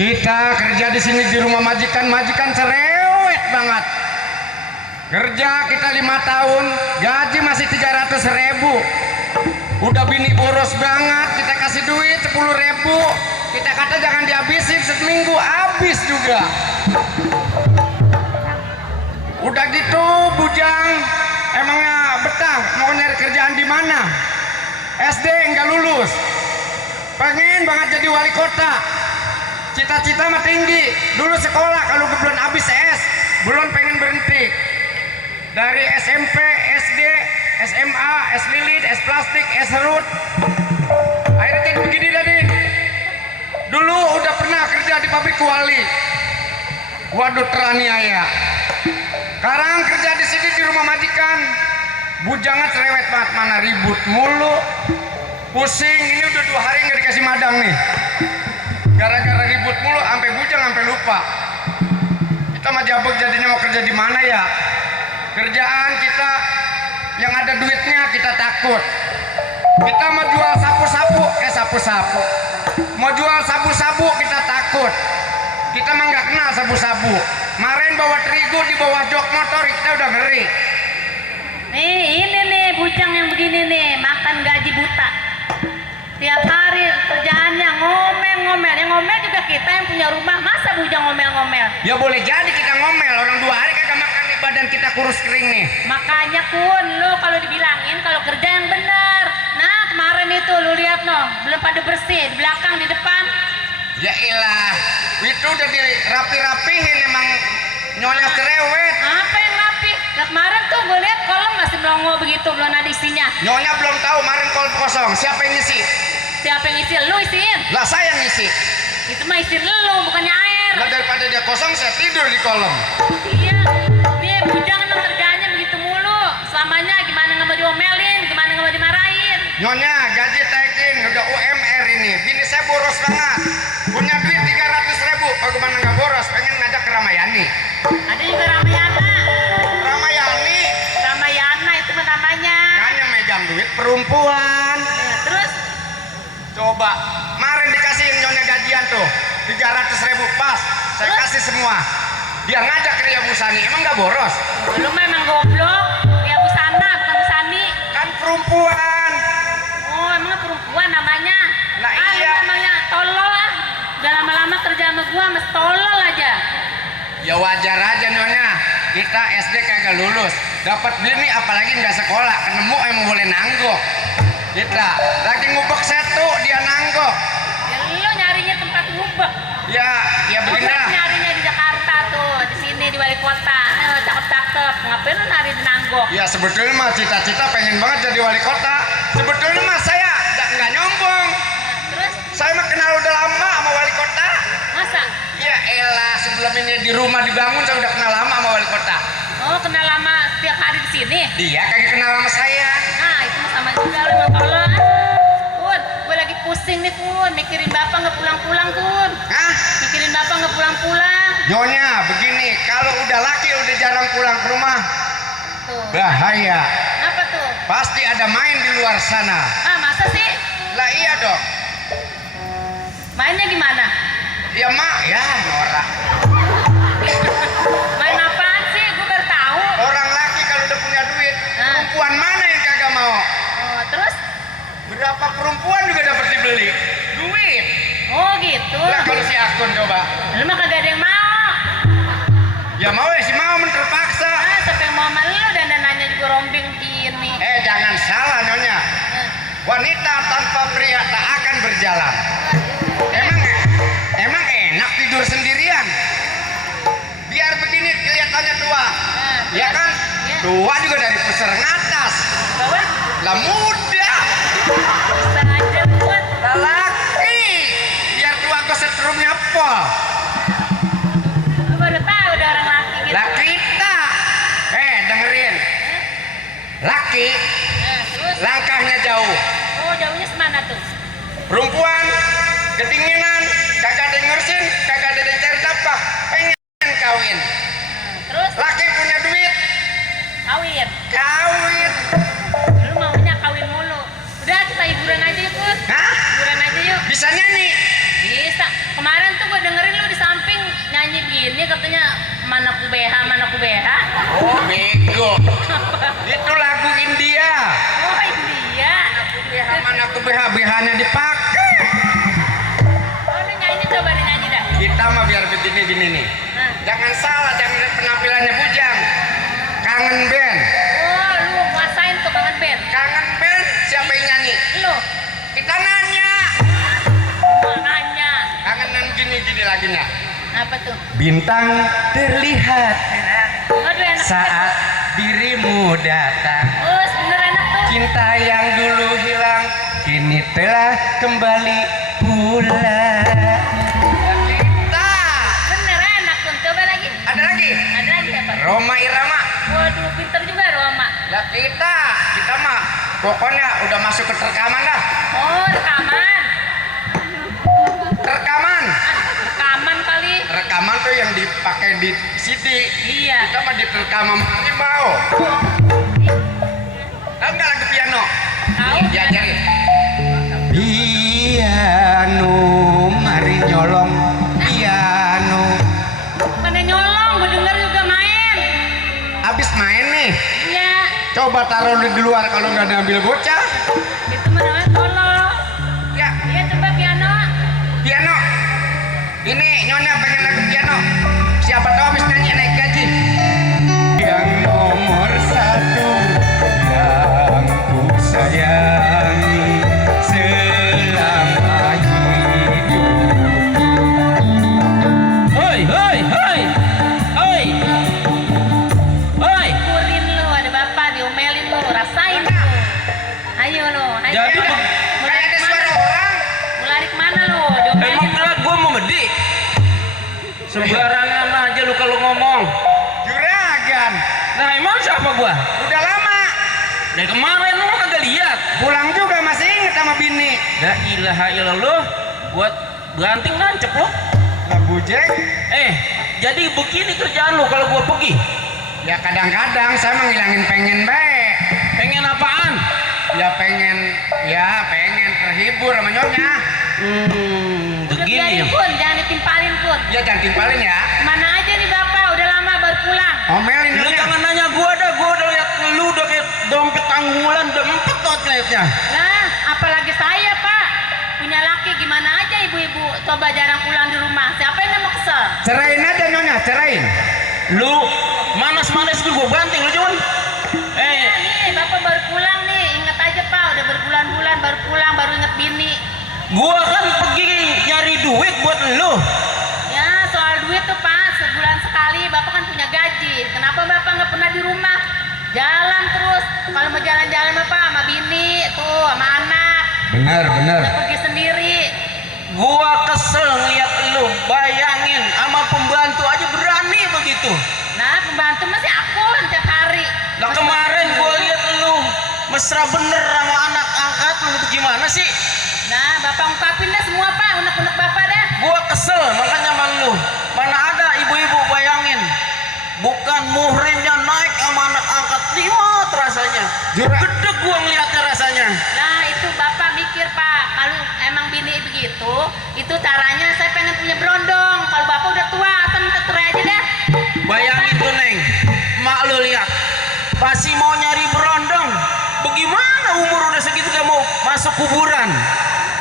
Kita kerja di sini di rumah majikan cerewet banget. Kerja kita 5 tahun, gaji masih 300.000. Udah bini boros banget, kita kasih duit 10.000. Kita kata jangan dihabisin, seminggu habis juga. Udah gitu bujang, emangnya betah mau nyari kerjaan di mana? SD enggak lulus, pengen banget jadi wali kota. Cita-cita mah tinggi, dulu sekolah kalau belum habis S, belum pengen berhenti. Dari SMP, SD, SMA, S lilit, S plastik, S serut. Akhirnya jadi begini tadi. Dulu udah pernah kerja di pabrik kuali. Waduh teraniaya. Sekarang kerja di sini di rumah majikan. Bujangnya cerewet banget, mana ribut mulu. Pusing, ini udah 2 hari nggak dikasih madang nih. Gara-gara ribut mulu, sampai bujang sampai lupa. Kita mah jabek jadinya mau kerja di mana ya? Kerjaan kita yang ada duitnya kita takut. Kita mau jual sapu-sapu, sapu-sapu. Mau jual sabu-sabu kita takut. Kita mah nggak kenal sabu-sabu. Kemarin bawa terigu di bawah jok motor kita udah ngeri. Nih ini nih bujang yang begini nih, makan gaji buta. Tiap hari kerjaannya ngomel-ngomel. Yang ngomel juga kita yang punya rumah. Masa bujang ngomel-ngomel? Ya boleh jadi kita ngomel, orang 2 hari kagak makan nih, badan kita kurus kering nih. Makanya Kun, lu kalau dibilangin kalau kerja yang benar. Nah kemarin itu lu lihat no, belum pada bersih di belakang di depan. Ya ilah, itu udah dirapi-rapihin emang nyonya cerewet. Apa yang rapi? Nah kemarin tuh gue lihat kolong masih melongo begitu, belum ada isinya. Nyonya belum tahu kemarin kolom kosong, siapa yang ngisi? Siapa yang isi? Lu isiin. Lah saya yang ngisi. Itu mah isi lu, bukannya air. Lah daripada dia kosong saya tidur di kolom. Iya, nih bujang emang kerjaannya begitu mulu. Selamanya gimana nggak mau diomelin, gimana nggak mau dimarahin. Nyonya gaji taikin udah UMR ini, bini saya boros banget, punya duit 300.000, bagaimana nggak boros, pengen ngajak ke Ramayani. Ada juga Ramayana. Ramayani Ramayana itu mah namanya. kan yang megang duit perempuan. Ya, terus Coba kemarin dikasihin nyonya gajian tuh 300.000 pas, saya kasih semua. Dia ngajak ke Ria Busani, emang nggak boros? lu mah emang goblok. Ya Busana bukan Busani. Kan perempuan. Oh emang perempuan namanya. Nah, Lu iya. namanya tolol lah. Udah lama-lama kerja sama gua mas tolol aja. Ya wajar aja nyonya, kita SD kagak lulus, dapat bini apalagi nggak sekolah, ketemu emang boleh nanggok. Kita lagi ngubek setu dia nanggok. Ya lu nyarinya tempat ngubek. Ya begini Gua lah. nyarinya di Jakarta tuh, di sini di wali kota. Cakep-cakep. Ngapain lu nari di Nanggok? Ya sebetulnya mah cita-cita pengen banget jadi wali kota. Sebetulnya mah saya nggak nyombong. Terus Saya mah kenal udah lama sama wali kota. masa? Ya elah, sebelum ini di rumah dibangun saya udah kenal lama sama wali kota. Oh kenal lama setiap hari di sini. Dia kagak kenal sama saya. Nah itu mah sama juga lu emang tolol. Kun, gue lagi pusing nih Kun, mikirin bapak nggak pulang-pulang Kun. Hah? Mikirin bapak nggak pulang-pulang. Nyonya begini, kalau udah laki udah jarang pulang ke rumah, Tuh. bahaya. Apa tuh? Pasti ada main di luar sana. Ah masa sih? Lah iya dong. Mainnya gimana? Ya mak, ya norak. Main apaan sih? Gue baru tahu. Orang laki kalau udah punya duit, Nah. perempuan mana yang kagak mau? Oh, terus? Berapa perempuan juga dapat dibeli? Duit. Oh gitu. Lah kalau si Akun coba. Lu mah kagak ada yang mau. Ya mau ya si mau terpaksa. Ah, siapa yang mau sama lu dan nanya juga rombeng gini. Jangan salah nyonya. Eh, Wanita tanpa pria tak akan berjalan. Emang enak tidur sendirian? Biar begini kelihatannya tua. Nah, Ya kan? Iya. Tua juga dari pusar ngatas. Bawah? Lah muda. Bisa aja buat. Lah laki. Biar tua ke setrumnya pol. Lu baru tahu ada orang laki gitu. Lah kita. Dengerin. Laki Terus? langkahnya jauh. Oh, jauhnya semana tuh? Perempuan kedinginan, kagak ada yang ngurusin, kagak ada yang cari nafkah, pengen kawin. Terus? Laki punya duit, Kawin. kawin. Lu maunya kawin mulu. Udah kita hiburan aja yuk, Kun. Hah? Hiburan aja yuk. Bisa nyanyi? Bisa. Kemarin tuh gue dengerin bego. Itu lagu India. Oh India. BH mana tuh BH-nya dipakai. Oh lu nyanyi, coba deh nyanyi dah. Kita mah biar begini nih. Nah. Jangan salah, jangan lihat penampilannya Bujang. Kangen band. Oh lu nguasain tuh kangen band. Kangen band siapa yang nyanyi? Lu Kita nanya. mau nanya. Kangenan gini lagunya. Apa tuh? Bintang terlihat Aduh enak. saat dirimu datang. Oh bener enak tuh. Cinta yang dulu hilang kini telah kembali pulang. Kita. Bener enak tuh. Coba lagi. Ada lagi? Ada lagi apa? Roma Irama. Waduh pinter juga Roma. Ya kita mah pokoknya udah masuk ke rekaman dah. Oh rekaman. Rekaman. Rekaman kali. Rekaman tuh yang dipakai di CD. Iya. Kita mah di rekaman ini mau. Tahu nggak lagu piano? Tahu. Diajarin. Piano, mari nyolong piano. Mana nyolong, gue denger juga main. Abis main nih. Iya. Coba taruh di luar kalau nggak diambil bocah. Itu mah namanya tolong. Ya, Iya coba piano. piano. Ini Nyonya pengen lagu piano. Siapa tahu habis nyanyi naik gaji. Yang nomor satu yang ku sayangi selama hidup. Hoi, hoi, hoi, hoi, hoi. Kurin lu, ada bapak diomelin lu, rasain lu. Ayo lu, ayo. Jadi Mau Kayak lari ada kemana? suara orang. Mau lari kemana lu? Diomelin. Emang berat gue mau medi. Sembarangan aja lu kalau ngomong. Juragan. Nah emang siapa gua? Udah lama. Dari kemarin lu kagak lihat. Pulang juga masih inget sama bini. La ilaha illallah. Buat ganting nancep lu. Lah bujeng. Jadi begini kerjaan lu kalau gua pergi. Ya kadang-kadang saya menghilangin pengen baik. Pengen apaan? Ya pengen terhibur sama Nyonya. Udah Begini. biarin pun, jangan ditimpalin pun. Ya jangan timpalin ya. Mana aja nih bapak, udah lama baru pulang. Omelin Lu Nyonya. jangan nanya gua dah. Gua udah lihat lu udah kayak dompet tanggulan udah empet outletnya. Lah, apalagi saya pak. Punya laki gimana aja ibu-ibu. Coba jarang pulang di rumah. Siapa yang mau kesel? Cerain aja Nyonya, cerain. Lu manas-manas gua banting lu cuman. Nih, bapak baru pulang nih. Ingat aja pak, udah berbulan-bulan baru pulang, baru inget bini. Gua kan pergi nyari duit buat lu. Ya soal duit tuh pak, sebulan sekali bapak kan punya gaji. Kenapa bapak nggak pernah di rumah? Jalan terus. Kalau mau jalan-jalan bapak sama bini tuh, sama anak. Benar. Udah pergi sendiri. Gua kesel ngeliat lu. Bayangin sama pembantu aja berani begitu. Nah pembantu masih akun tiap hari. Lah kemarin gua lihat lu mesra bener sama anak angkat lu gimana sih? Nah bapak ungkapin dah semua pak, unek-unek bapak dah. Gua kesel makanya sama lu. Mana ada ibu-ibu bayangin. Bukan muhrimnya naik sama anak angkat liwat rasanya. Jura- Gede gua ngeliatnya rasanya. Nah itu bapak mikir pak, kalau emang bini begitu, itu caranya saya pengen punya berondong. Kalau bapak udah tua, asal minta cerai aja dah. Bayangin tuh Neng, mak lu lihat, pasti mau nyari berondong. Bagaimana umur udah segitu gak mau masuk kuburan?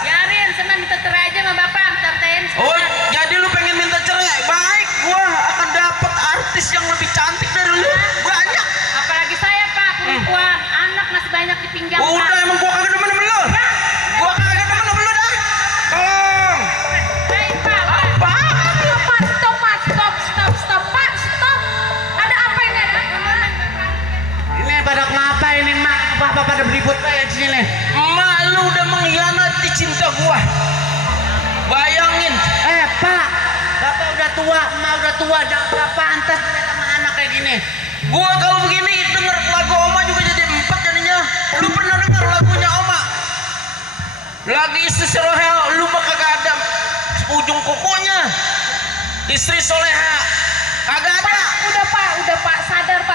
Biarin, senang minta cerai aja sama bapak, minta tain. Oh, jadi lu pengen minta cerai? Baik, gua akan dapat artis yang lebih cantik dari lu. Banyak. Apalagi saya pak, perempuan, anak masih banyak di pinggang Udah pak. emang gua kagak demen sama lu. Gua kagak demen sama lu dah. Tolong. Baik pak, pak. Stop pak, stop. Ada apa ini? Ini pada ngapa ini mak? Apa pada beribut kayak di sini? Emak lu udah mengkhianati cinta gua. Bayangin. Pak, bapak udah tua, emak udah tua, jangan pantas punya sama anak kayak gini. Gua kalau begini denger lagu Oma juga jadi empat jadinya. Lu pernah denger lagunya Oma? Lagi istri Soleha, lu mah kagak ada ujung kukunya. Istri Soleha kagak ada. Udah pak,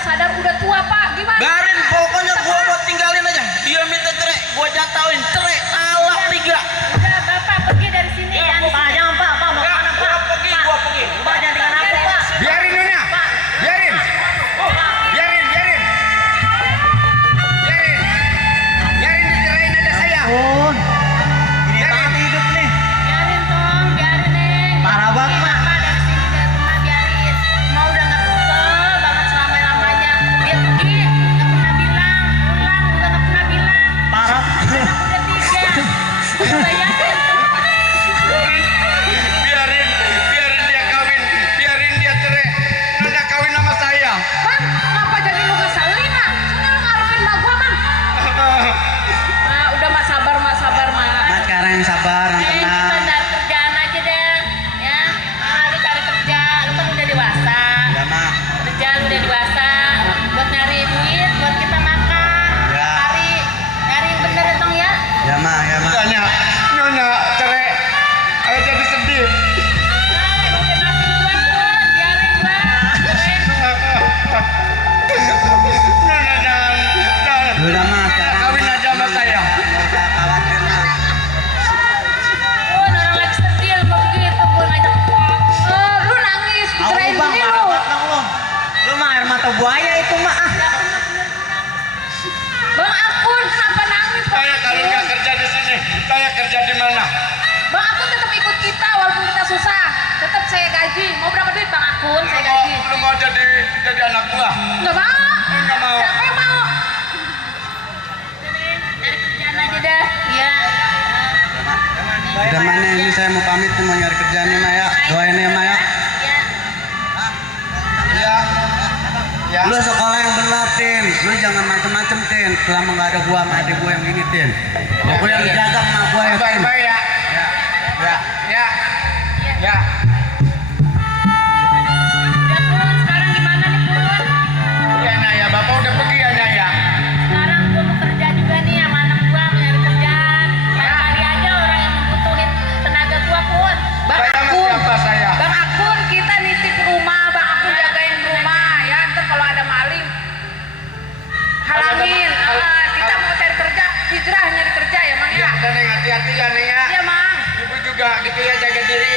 sadar, udah tua pak, gimana? Garin, pokoknya gua mau tinggalin aja. Dia minta cerai, gua jatuhin cerai, talak 3. Udah bapak pergi dari sini. Jangan pak, mau Enggak, mana gua pergi. Pak jangan dengan aku pak. Biarin Nyonya, biarin. Biarin. gaji. Mau berapa duit Bang Akun? Lu Saya mau, gaji. lu mau jadi anak gua? Nggak mau. Nggak mau. Siapa yang mau? Jadi, cari kerjaan aja dah. Iya. Udah mana ini saya mau pamit nih, mau nyari kerjaan nih Maya. Doain ya Maya. Iya. Ya. Ya. Lu sekolah yang benar Tin. Lu jangan macem-macem Tin. Selama nggak ada gua sama adik gua yang ini Tin. Gua yang dijaga sama gua ya Tin. Baik-baik ya. Ya. Ya. Ya. Ya. Udah Kun, sekarang gimana nih Kun? Ya Naya, Bapak udah pergi ya Naya. Sekarang gua mau kerja juga nih sama anak gua, mau nyari kerjaan. Kali aja orang yang membutuhin tenaga gua Kun. Bang Saya sama Akun. siapa saya? Bang Akun, kita nitip rumah, Bang Akun jagain rumah ya. Ntar kalau ada maling halangin. Kita mau cari kerja, hijrah nyari kerja ya Mang Ya, ya. Neng hati-hati ya Neng ya. Iya Mang. Ibu juga gitu ya, jaga diri